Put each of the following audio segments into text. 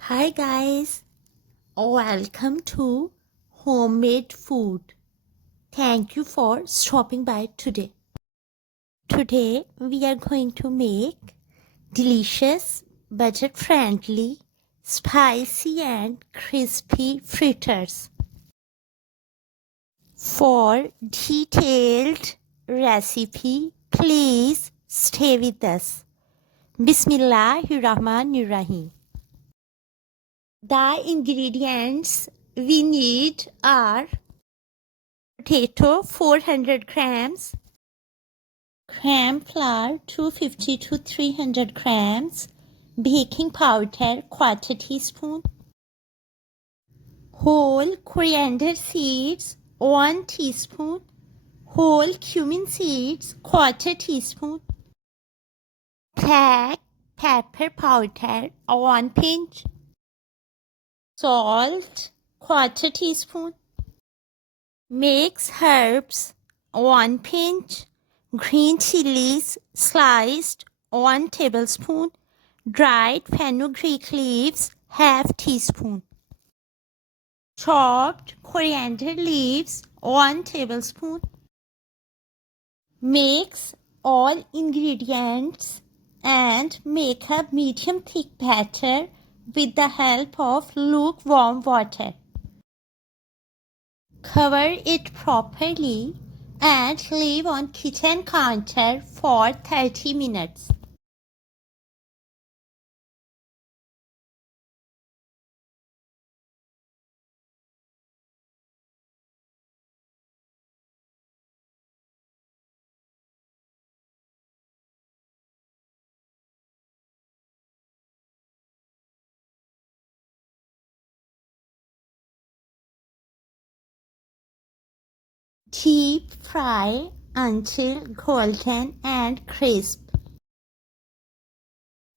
Hi guys, welcome to Homemade Food. Thank you for stopping by today. Today we are going to make delicious, budget-friendly, spicy and crispy fritters. For detailed recipe, please stay with us. Bismillahirrahmanirrahim. The ingredients we need are potato 400 grams, gram flour 250 to 300 grams, baking powder quarter teaspoon, whole coriander seeds 1 teaspoon, whole cumin seeds quarter teaspoon, black pepper powder 1 pinch, salt quarter teaspoon, mixed herbs 1 pinch, green chilies sliced 1 tablespoon, dried fenugreek leaves half teaspoon, chopped coriander leaves 1 tablespoon. Mix all ingredients and make a medium thick batter with the help of lukewarm water. Cover it properly and leave on kitchen counter for 30 minutes. Deep fry until golden and crisp.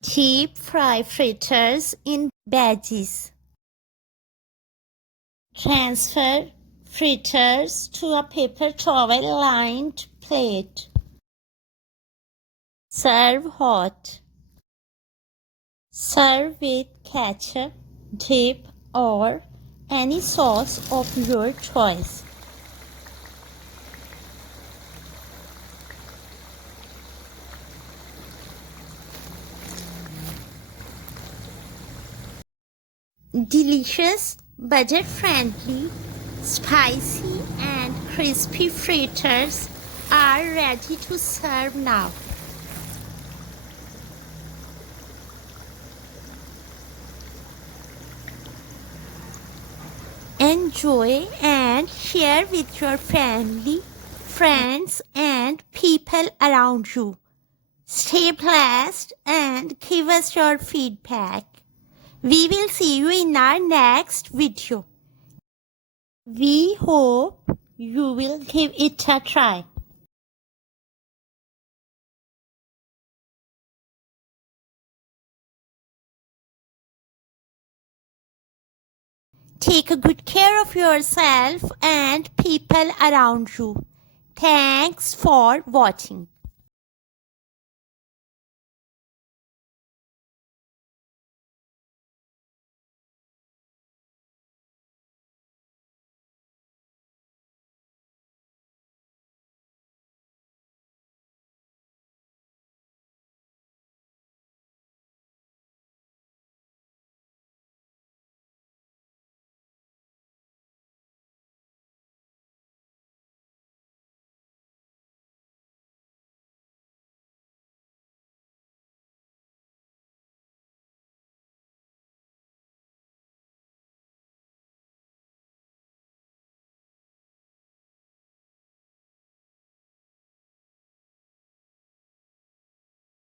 Deep fry fritters in veggies. Transfer fritters to a paper towel lined plate. Serve hot. Serve with ketchup, dip, or any sauce of your choice. Delicious, budget-friendly, spicy and crispy fritters are ready to serve now. Enjoy and share with your family, friends and people around you. Stay blessed and give us your feedback. We will see you in our next video. We hope you will give it a try. Take good care of yourself and people around you. Thanks for watching.